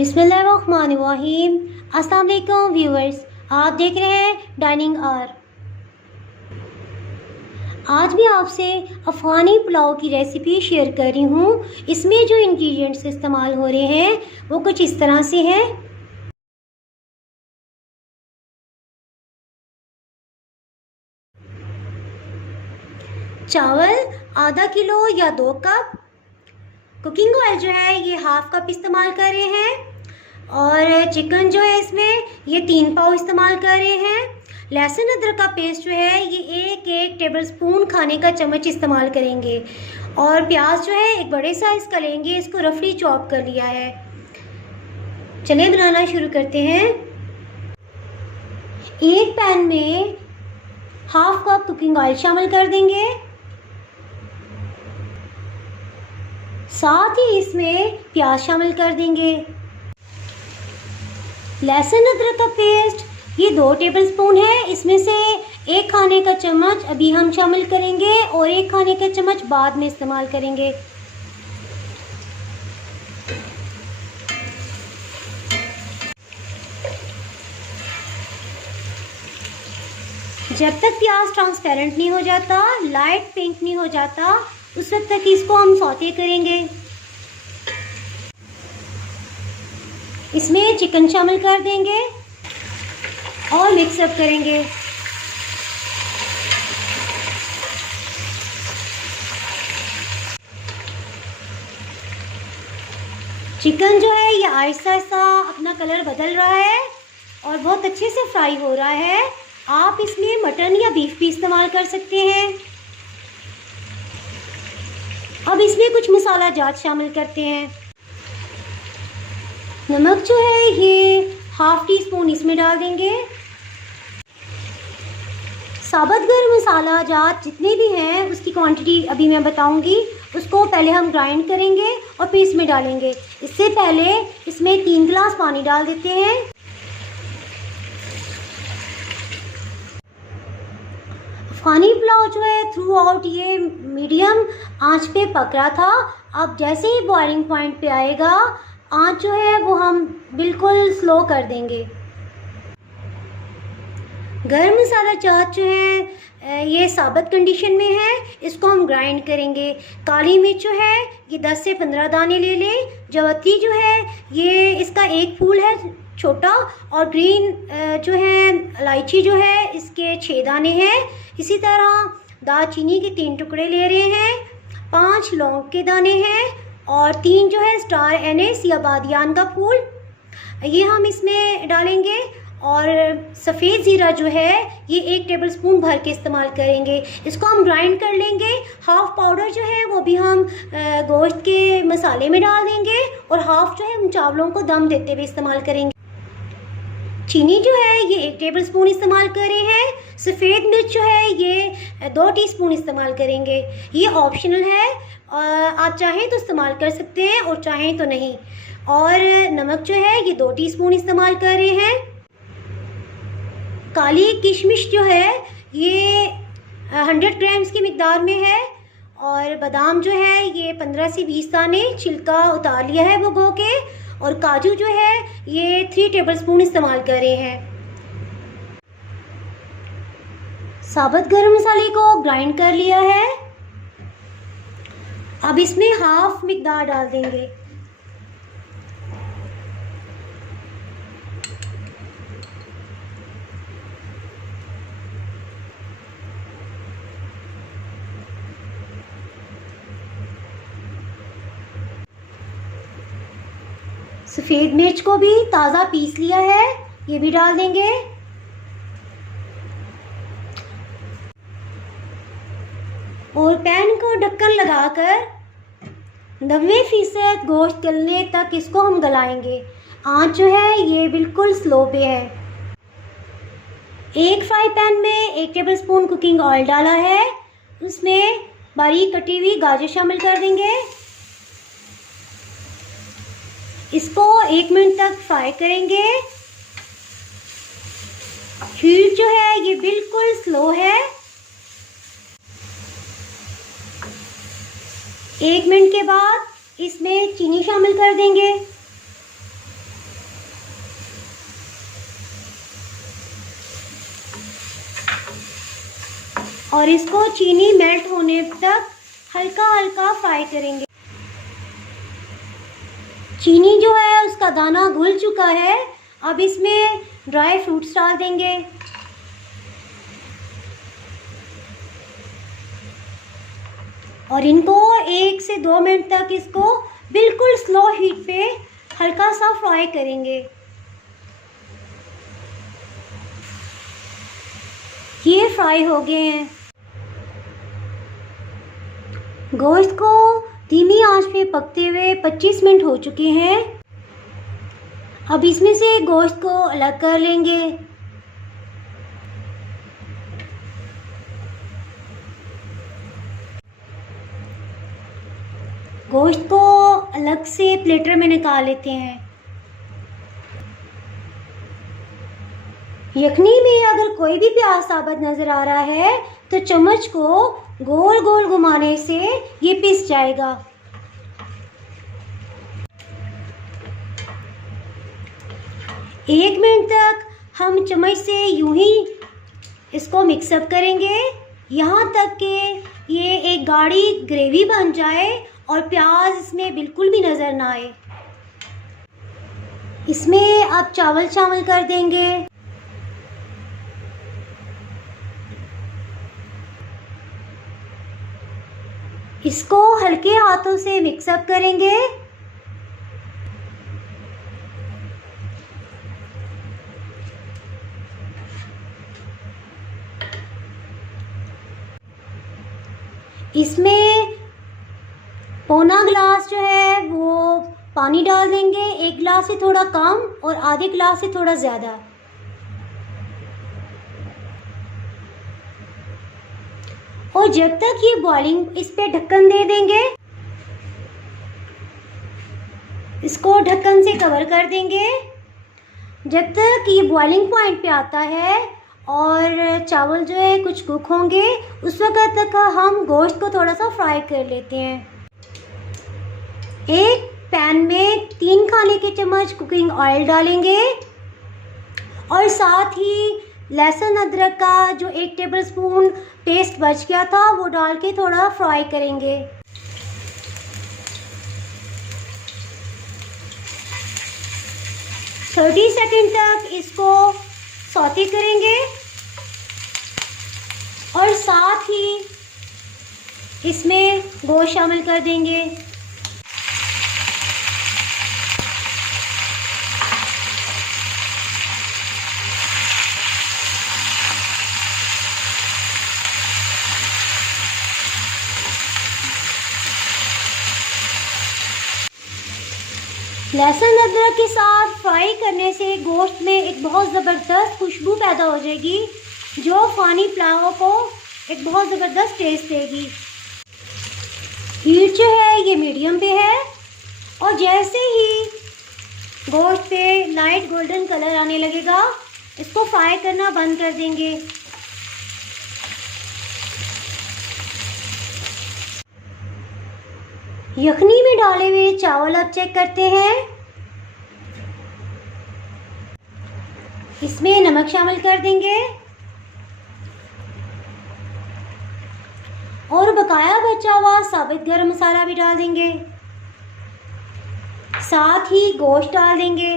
बिस्मिल्लाहिर्रहमानिर्रहीम। अस्सलाम वालेकुम व्यूअर्स, आप देख रहे हैं डाइनिंग आवर। आज मैं आपसे अफ़गानी पुलाव की रेसिपी शेयर कर रही हूँ। इसमें जो इंग्रेडिएंट्स इस्तेमाल हो रहे हैं वो कुछ इस तरह से हैं। चावल आधा किलो या 2 कप। कुकिंग ऑयल जो है ये हाफ कप इस्तेमाल कर रहे हैं। और चिकन जो है इसमें ये 3 पाव इस्तेमाल कर रहे हैं। लहसुन अदरक का पेस्ट जो है ये एक टेबलस्पून खाने का चम्मच इस्तेमाल करेंगे। और प्याज जो है एक बड़े साइज़ का लेंगे, इसको रफली चॉप कर लिया है। चलिए बनाना शुरू करते हैं। एक पैन में हाफ कप कुकिंग ऑयल शामिल कर देंगे। साथ ही इसमें प्याज शामिल कर देंगे। लहसुन अदरक का पेस्ट ये 2 टेबलस्पून है। इसमें से 1 खाने का चम्मच अभी हम शामिल करेंगे और 1 खाने का चम्मच बाद में इस्तेमाल करेंगे। जब तक प्याज ट्रांसपेरेंट नहीं हो जाता, लाइट पिंक नहीं हो जाता, उस वक्त तक इसको हम सौते करेंगे। इसमें चिकन शामिल कर देंगे और मिक्सअप करेंगे। चिकन जो है ये आहिस्ता आहिस्ता अपना कलर बदल रहा है और बहुत अच्छे से फ्राई हो रहा है। आप इसमें मटन या बीफ भी इस्तेमाल कर सकते हैं। अब इसमें कुछ मसाला जात शामिल करते हैं। नमक जो है ये हाफ टी स्पून इसमें डाल देंगे। साबुत गर्म मसाला जात जितने भी हैं उसकी क्वांटिटी अभी मैं बताऊंगी। उसको पहले हम ग्राइंड करेंगे और फिर इसमें डालेंगे। इससे पहले इसमें 3 गिलास पानी डाल देते हैं। अफ़गानी पुलाव जो है थ्रू आउट ये मीडियम आंच पे पक रहा था। अब जैसे ही बॉइलिंग पॉइंट पे आएगा, आंच जो है वो हम बिल्कुल स्लो कर देंगे। गरम मसाला जात जो है ये साबुत कंडीशन में है, इसको हम ग्राइंड करेंगे। काली मिर्च जो है ये 10 से 15 दाने ले लें। जवत्ती जो है ये इसका 1 फूल है छोटा। और ग्रीन जो है इलायची जो है इसके 6 दाने हैं। इसी तरह दालचीनी के 3 टुकड़े ले रहे हैं। 5 लौंग के दाने हैं और 3 जो है स्टार एनिस या बादियान का फूल, ये हम इसमें डालेंगे। और सफ़ेद ज़ीरा जो है ये 1 टेबलस्पून भर के इस्तेमाल करेंगे। इसको हम ग्राइंड कर लेंगे। हाफ़ पाउडर जो है वो भी हम गोश्त के मसाले में डाल देंगे और हाफ़ जो है हम चावलों को दम देते हुए इस्तेमाल करेंगे। चीनी जो है ये 1 टेबलस्पून इस्तेमाल कर रहे हैं। सफ़ेद मिर्च जो है ये 2 टीस्पून इस्तेमाल करेंगे। ये ऑप्शनल है, आप चाहें तो इस्तेमाल कर सकते हैं और चाहें तो नहीं। और नमक जो है ये 2 टीस्पून इस्तेमाल कर रहे हैं। काली किशमिश जो है ये 100 ग्राम्स की मिकदार में है। और बादाम जो है ये 15 से 20 दाने छिलका उतार लिया है भिगो के। और काजू जो है ये 3 टेबलस्पून इस्तेमाल कर रहे हैं। साबुत गरम मसाले को ग्राइंड कर लिया है। अब इसमें हाफ मिकदार डाल देंगे। सफ़ेद मिर्च को भी ताज़ा पीस लिया है, ये भी डाल देंगे। और पैन को ढक्कन लगाकर 90% गोश्त गलने तक इसको हम गलाएंगे। आंच जो है ये बिल्कुल स्लो पे है। एक फ्राई पैन में 1 टेबलस्पून कुकिंग ऑयल डाला है। उसमें बारीक कटी हुई गाजर शामिल कर देंगे। इसको 1 मिनट तक फ्राई करेंगे। हीट जो है ये बिल्कुल स्लो है। 1 मिनट के बाद इसमें चीनी शामिल कर देंगे। और इसको चीनी मेल्ट होने तक हल्का हल्का फ्राई करेंगे। चीनी जो है उसका दाना घुल चुका है। अब इसमें ड्राई फ्रूट्स डाल देंगे। और इनको 1 से 2 मिनट तक इसको बिल्कुल स्लो हीट पे हल्का सा फ्राई करेंगे। ये फ्राई हो गए हैं। गोश्त को धीमी आंच पे पकते हुए 25 मिनट हो चुके हैं। अब इसमें से गोश्त को अलग कर लेंगे। गोश्त को अलग से प्लेटर में निकाल लेते हैं। यखनी में अगर कोई भी प्याज साबुत नज़र आ रहा है तो चम्मच को गोल गोल घुमाने से ये पिस जाएगा। एक मिनट तक हम चम्मच से यूं ही इसको मिक्सअप करेंगे, यहाँ तक कि ये एक गाढ़ी ग्रेवी बन जाए और प्याज इसमें बिल्कुल भी नज़र ना आए। इसमें अब चावल शामिल कर देंगे। इसको हल्के हाथों से मिक्सअप करेंगे। इसमें पौना गिलास जो है वो पानी डाल देंगे, 1 गिलास से थोड़ा कम और आधे गिलास से थोड़ा ज़्यादा। और जब तक ये बॉइलिंग, इस पे ढक्कन दे देंगे। इसको ढक्कन से कवर कर देंगे जब तक ये बॉइलिंग पॉइंट पे आता है और चावल जो है कुछ कुक होंगे। उस वक्त तक हम गोश्त को थोड़ा सा फ्राई कर लेते हैं। एक पैन में 3 खाने के चम्मच कुकिंग ऑयल डालेंगे और साथ ही लहसुन अदरक का जो 1 टेबलस्पून पेस्ट बच गया था वो डाल के थोड़ा फ्राई करेंगे। थर्टी सेकेंड तक इसको सौते करेंगे और साथ ही इसमें गोश्त शामिल कर देंगे। लहसुन अदरक के साथ फ्राई करने से गोश्त में एक बहुत ज़बरदस्त खुशबू पैदा हो जाएगी जो फ़ानी पुलाव को एक बहुत ज़बरदस्त टेस्ट देगी। हीट जो है ये मीडियम पे है और जैसे ही गोश्त पे लाइट गोल्डन कलर आने लगेगा इसको फ्राई करना बंद कर देंगे। यखनी में डाले हुए चावल अब चेक करते हैं। इसमें नमक शामिल कर देंगे और बकाया बचा हुआ साबित गरम मसाला भी डाल देंगे। साथ ही गोश्त डाल देंगे।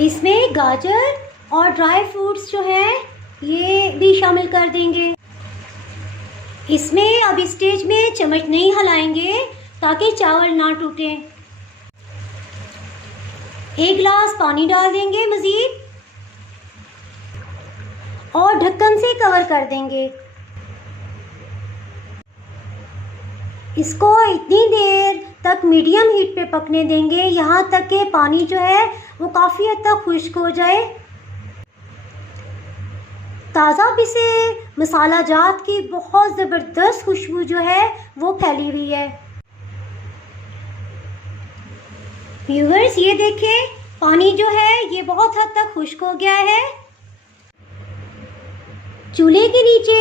इसमें गाजर और ड्राई फ्रूट्स जो हैं ये भी शामिल कर देंगे। इसमें अब इस स्टेज में चम्मच नहीं हिलाएंगे ताकि चावल ना टूटे। 1 गिलास पानी डाल देंगे मज़ीद और ढक्कन से कवर कर देंगे। इसको इतनी देर तक मीडियम हीट पे पकने देंगे यहाँ तक कि पानी जो है वो काफ़ी हद तक खुश्क हो जाए। ताज़ा पिसे मसाला जात की बहुत ज़बरदस्त खुशबू जो है वो फैली हुई है। व्यूअर्स ये देखें, पानी जो है ये बहुत हद तक खुश्क हो गया है। चूल्हे के नीचे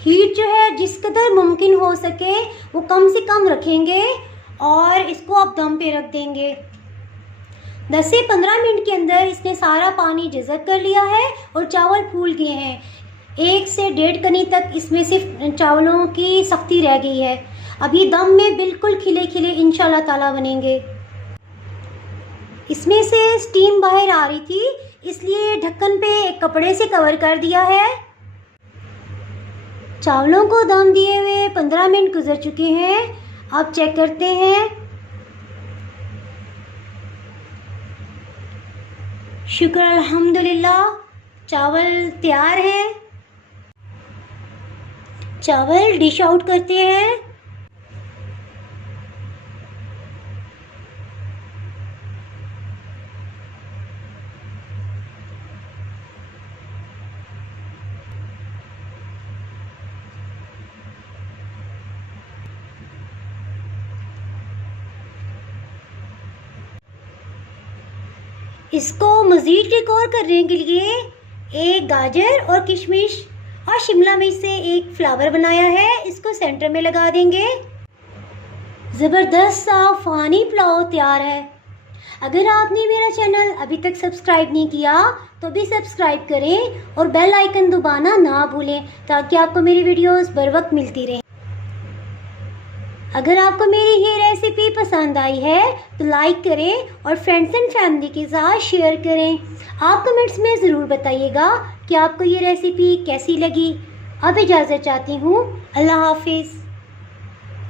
हीट जो है जिस कदर मुमकिन हो सके वो कम से कम रखेंगे और इसको अब दम पे रख देंगे। 10 से 15 मिनट के अंदर इसने सारा पानी जज़ब कर लिया है और चावल फूल गए हैं। 1 से 1.5 कनी तक इसमें सिर्फ चावलों की सख्ती रह गई है। अब ये दम में बिल्कुल खिले खिले इंशाल्लाह ताला बनेंगे। इसमें से स्टीम बाहर आ रही थी, इसलिए ढक्कन पे एक कपड़े से कवर कर दिया है। चावलों को दम दिए हुए 15 मिनट गुजर चुके हैं। अब चेक करते हैं। शुक्र अल्हम्दुलिल्लाह, चावल तैयार है। चावल डिश आउट करते हैं। इसको मज़ीद डेकोर करने के लिए एक गाजर और किशमिश और शिमला मिर्च से एक फ्लावर बनाया है, इसको सेंटर में लगा देंगे। ज़बरदस्त सा फ़ानी पुलाव तैयार है। अगर आपने मेरा चैनल अभी तक सब्सक्राइब नहीं किया तो भी सब्सक्राइब करें और बेल आइकन दबाना ना भूलें, ताकि आपको मेरी वीडियोस बर वक्त मिलती रहें। अगर आपको मेरी ये रेसिपी पसंद आई है तो लाइक करें और फ्रेंड्स एंड फैमिली के साथ शेयर करें। आप कमेंट्स में ज़रूर बताइएगा कि आपको ये रेसिपी कैसी लगी। अब इजाज़त चाहती हूँ। अल्लाह हाफिज़।